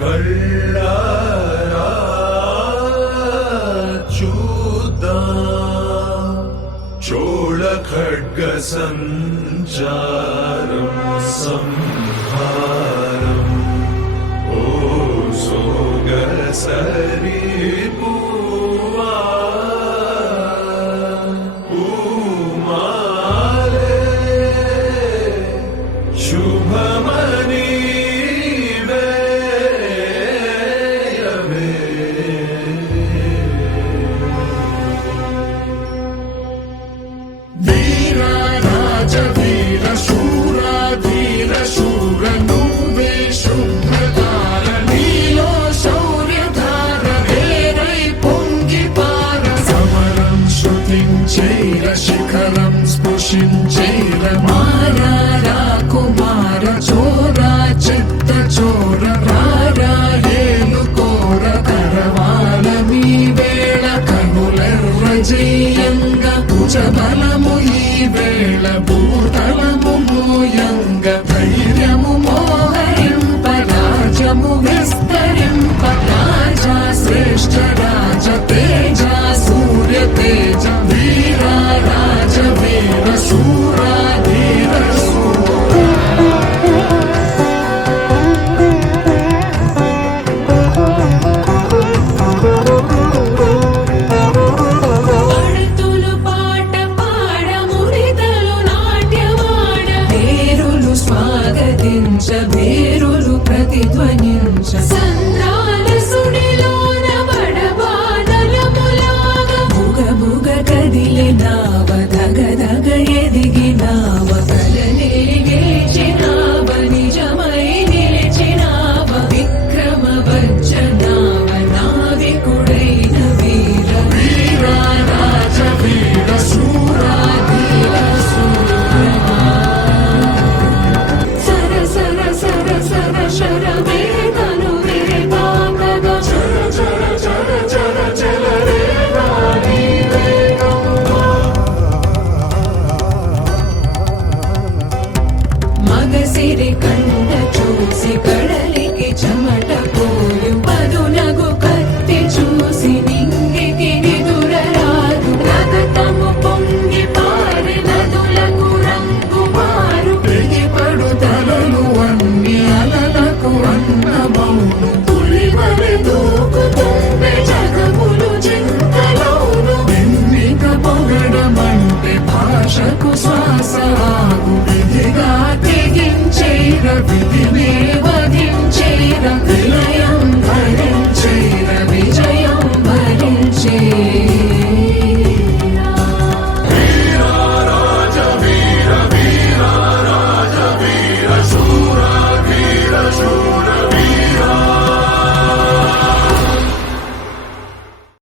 కళ్ళారా చూద్దాం చోళ ఖడ్గ సంచారం సంహారం ఓ సోగసరి పూవా పూమాలే శుభమని శిఖరం స్పృశించైర మారా కుమార చోరా చిత్త చోర రారా ఏలుకోర కరవాల మీ వేళ కనులెర్ర జయంగ భుజ బలము ఈ వేళ భూతలము మోయంగ ధైర్యము మోహరింప రాజము విస్తరింప రాజా శ్రేష్ఠ రాజ తేజ సూర్య తేజ వీర రాజ వీర శూర ధీర పాడుతులు పాట పాడ మురితలు నాట్యమాడ వేరులు స్వాగతించ వేరులు ప్రతిధ్వనించ సంద్రాల సుడిలోన బడబానలములాగ బుగ బుగ కదిలినావ దగ దగ ఎదిగినావ కలనే గెలిచినావ నిజమై నిలిచినావ విక్రమ వజ్జనావ నావికుడైన వీర వీర రాజ వీర శూర ధీర సర సర సర సర శర వేదను విరిపాకగ చర చర చర చర చల రే వాణి మగసిరి కంట చూసి కడలి